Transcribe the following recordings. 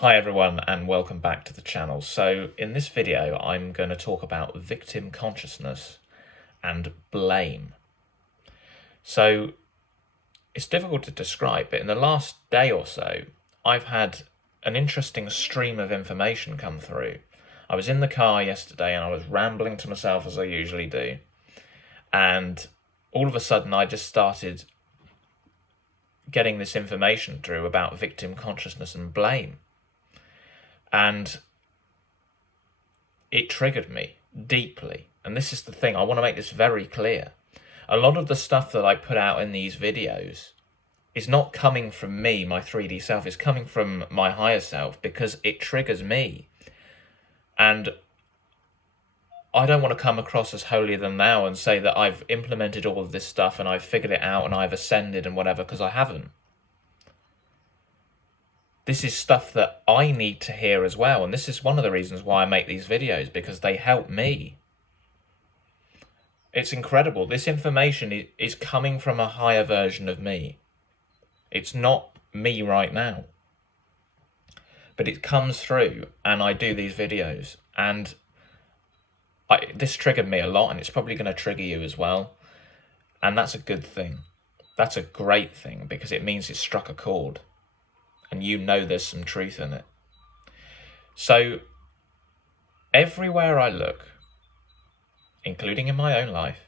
Hi everyone and welcome back to the channel. So in this video I'm going to talk about victim consciousness and blame. So it's difficult to describe, but in the last day or so I've had an interesting stream of information come through. I was in the car yesterday and I was rambling to myself as I usually do, and all of a sudden I just started getting this information through about victim consciousness and blame. And it triggered me deeply. And this is the thing, I want to make this very clear. A lot of the stuff that I put out in these videos is not coming from me, my 3D self, it's coming from my higher self because it triggers me. And I don't want to come across as holier than thou and say that I've implemented all of this stuff and I've figured it out and I've ascended and whatever, because I haven't. This is stuff that I need to hear as well, and this is one of the reasons why I make these videos, because they help me. It's incredible. This information is coming from a higher version of me. It's not me right now. But it comes through and I do these videos, and this triggered me a lot, and it's probably going to trigger you as well. And that's a good thing. That's a great thing, because it means it struck a chord and you know there's some truth in it. So everywhere I look, including in my own life,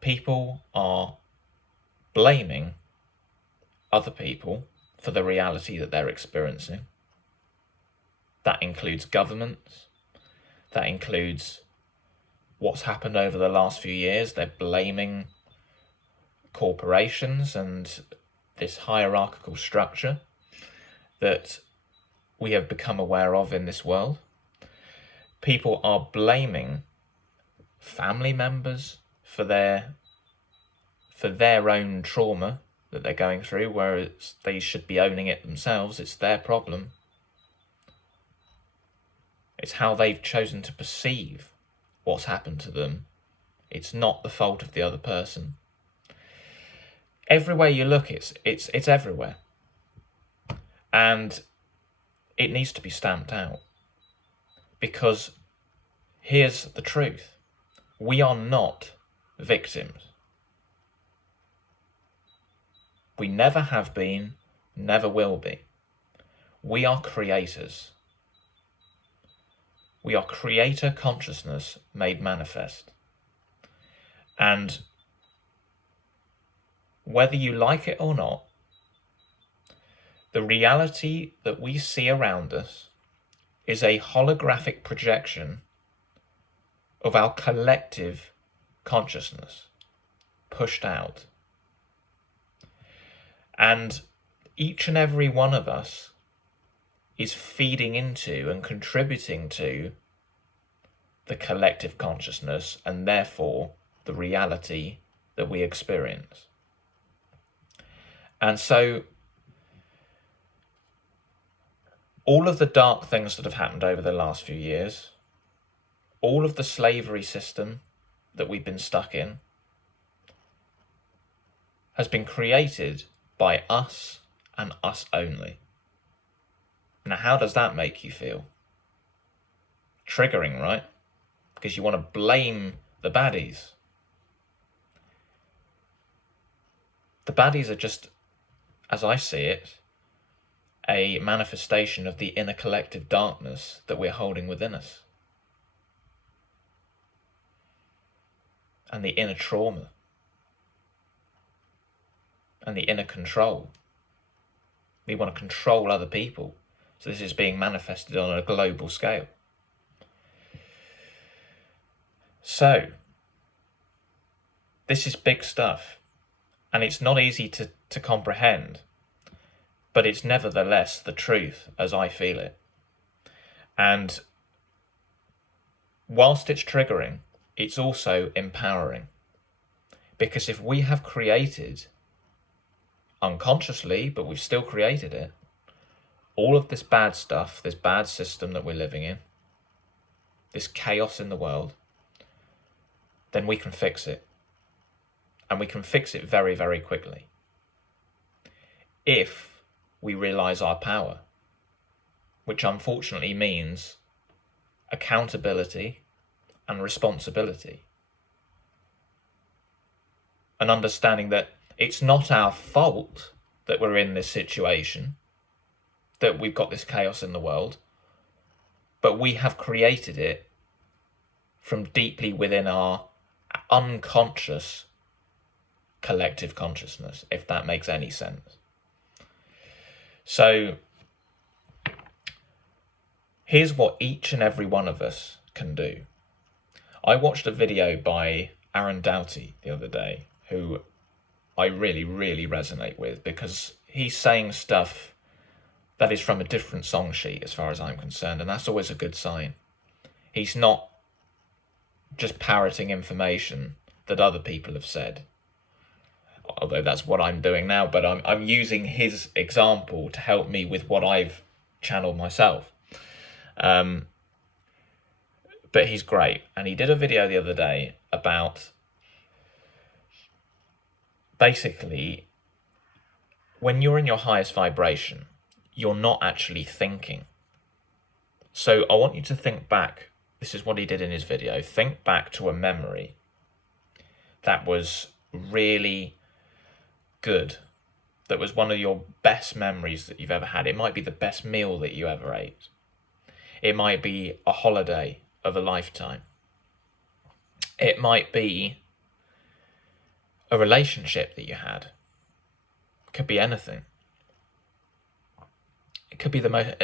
people are blaming other people for the reality that they're experiencing. That includes governments. That includes what's happened over the last few years. They're blaming corporations and this hierarchical structure that we have become aware of in this world. People are blaming family members for their own trauma that they're going through, whereas they should be owning it themselves. It's their problem. It's how they've chosen to perceive what's happened to them. It's not the fault of the other person. Everywhere you look, it's everywhere. And it needs to be stamped out. Because here's the truth. We are not victims. We never have been, never will be. We are creators. We are creator consciousness made manifest. And whether you like it or not, the reality that we see around us is a holographic projection of our collective consciousness pushed out. And each and every one of us is feeding into and contributing to the collective consciousness, and therefore the reality that we experience. And so all of the dark things that have happened over the last few years, all of the slavery system that we've been stuck in, has been created by us and us only. Now, how does that make you feel? Triggering, right? Because you want to blame the baddies. The baddies are just, as I see it, a manifestation of the inner collective darkness that we're holding within us. And the inner trauma. And the inner control. We want to control other people. So this is being manifested on a global scale. So, this is big stuff. And it's not easy to comprehend. But it's nevertheless the truth as I feel it. And whilst it's triggering, it's also empowering. Because if we have created, unconsciously, but we've still created it, all of this bad stuff, this bad system that we're living in, this chaos in the world, then we can fix it. And we can fix it very, very quickly. If we realize our power, which unfortunately means accountability and responsibility. And understanding that it's not our fault that we're in this situation, that we've got this chaos in the world, but we have created it from deeply within our unconscious collective consciousness, if that makes any sense. So here's what each and every one of us can do. I watched a video by Aaron Doughty the other day, who I really, really resonate with, because he's saying stuff that is from a different song sheet as far as I'm concerned, and that's always a good sign. He's not just parroting information that other people have said, although that's what I'm doing now, but I'm using his example to help me with what I've channeled myself. But he's great, and he did a video the other day about basically when you're in your highest vibration, you're not actually thinking. So I want you to think back. This is what he did in his video. Think back to a memory that was really good, that was one of your best memories that you've ever had. It might be the best meal that you ever ate. It might be a holiday of a lifetime. It might be a relationship that you had. It could be anything. It could be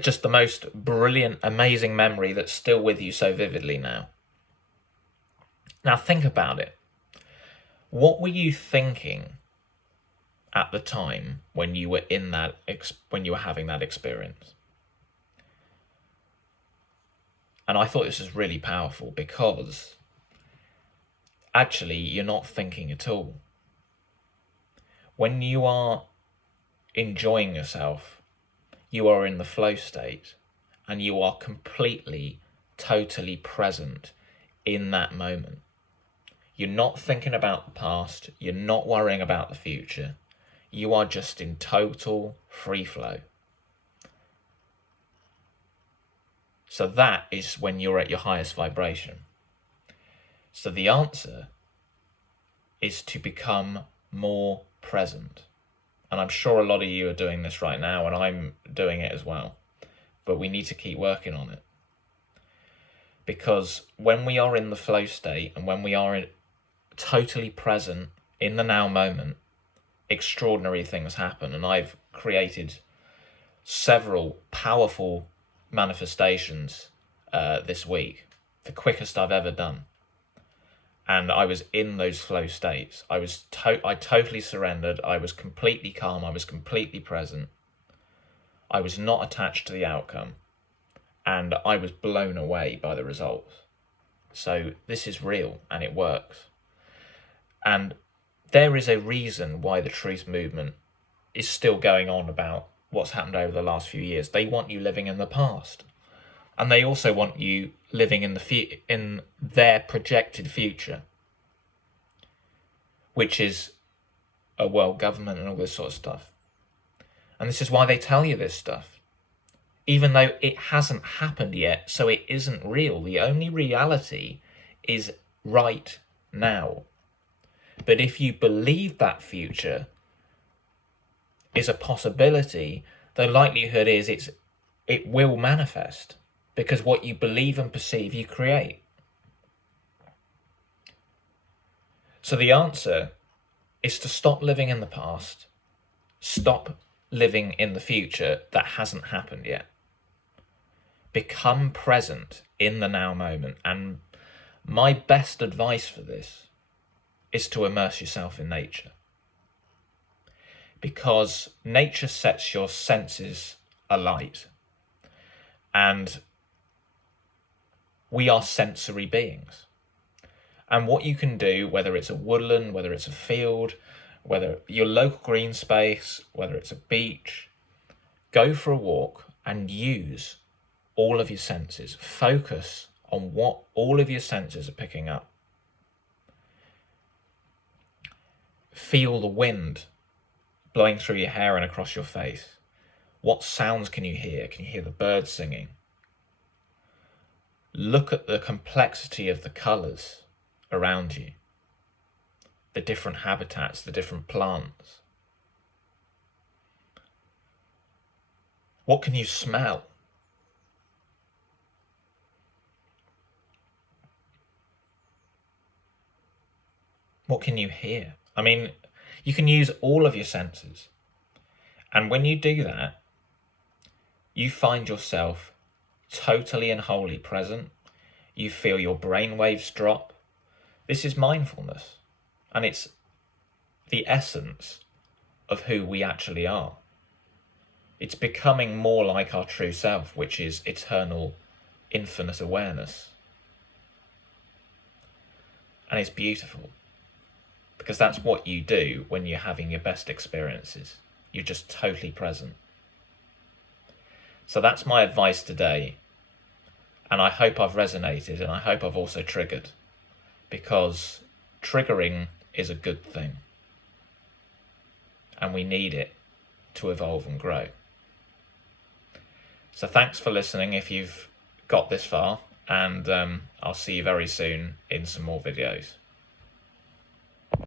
just the most brilliant, amazing memory that's still with you so vividly now. Now think about it. What were you thinking at the time when you were when you were having that experience? And I thought this was really powerful, because actually you're not thinking at all. When you are enjoying yourself, you are in the flow state, and you are completely, totally present in that moment. You're not thinking about the past. You're not worrying about the future. You are just in total free flow. So that is when you're at your highest vibration. So the answer is to become more present. And I'm sure a lot of you are doing this right now, and I'm doing it as well. But we need to keep working on it. Because when we are in the flow state, and when we are totally present in the now moment, extraordinary things happen. And I've created several powerful manifestations this week, the quickest I've ever done. And I was in those flow states. I totally surrendered. I was completely calm. I was completely present. I was not attached to the outcome, and I was blown away by the results. So this is real, and it works. And there is a reason why the truth movement is still going on about what's happened over the last few years. They want you living in the past, and they also want you living in their projected future, which is a world government and all this sort of stuff. And this is why they tell you this stuff, even though it hasn't happened yet, so it isn't real. The only reality is right now. But if you believe that future is a possibility, the likelihood is it will manifest, because what you believe and perceive, you create. So the answer is to stop living in the past, stop living in the future that hasn't happened yet. Become present in the now moment. And my best advice for this is to immerse yourself in nature. Because nature sets your senses alight. And we are sensory beings. And what you can do, whether it's a woodland, whether it's a field, whether your local green space, whether it's a beach, go for a walk and use all of your senses. Focus on what all of your senses are picking up. Feel the wind blowing through your hair and across your face. What sounds can you hear? Can you hear the birds singing? Look at the complexity of the colours around you, the different habitats, the different plants. What can you smell? What can you hear? I mean, you can use all of your senses. And when you do that, you find yourself totally and wholly present. You feel your brain waves drop. This is mindfulness. And it's the essence of who we actually are. It's becoming more like our true self, which is eternal, infinite awareness. And it's beautiful, because that's what you do when you're having your best experiences. You're just totally present. So that's my advice today. And I hope I've resonated, and I hope I've also triggered, because triggering is a good thing. And we need it to evolve and grow. So thanks for listening if you've got this far, and I'll see you very soon in some more videos.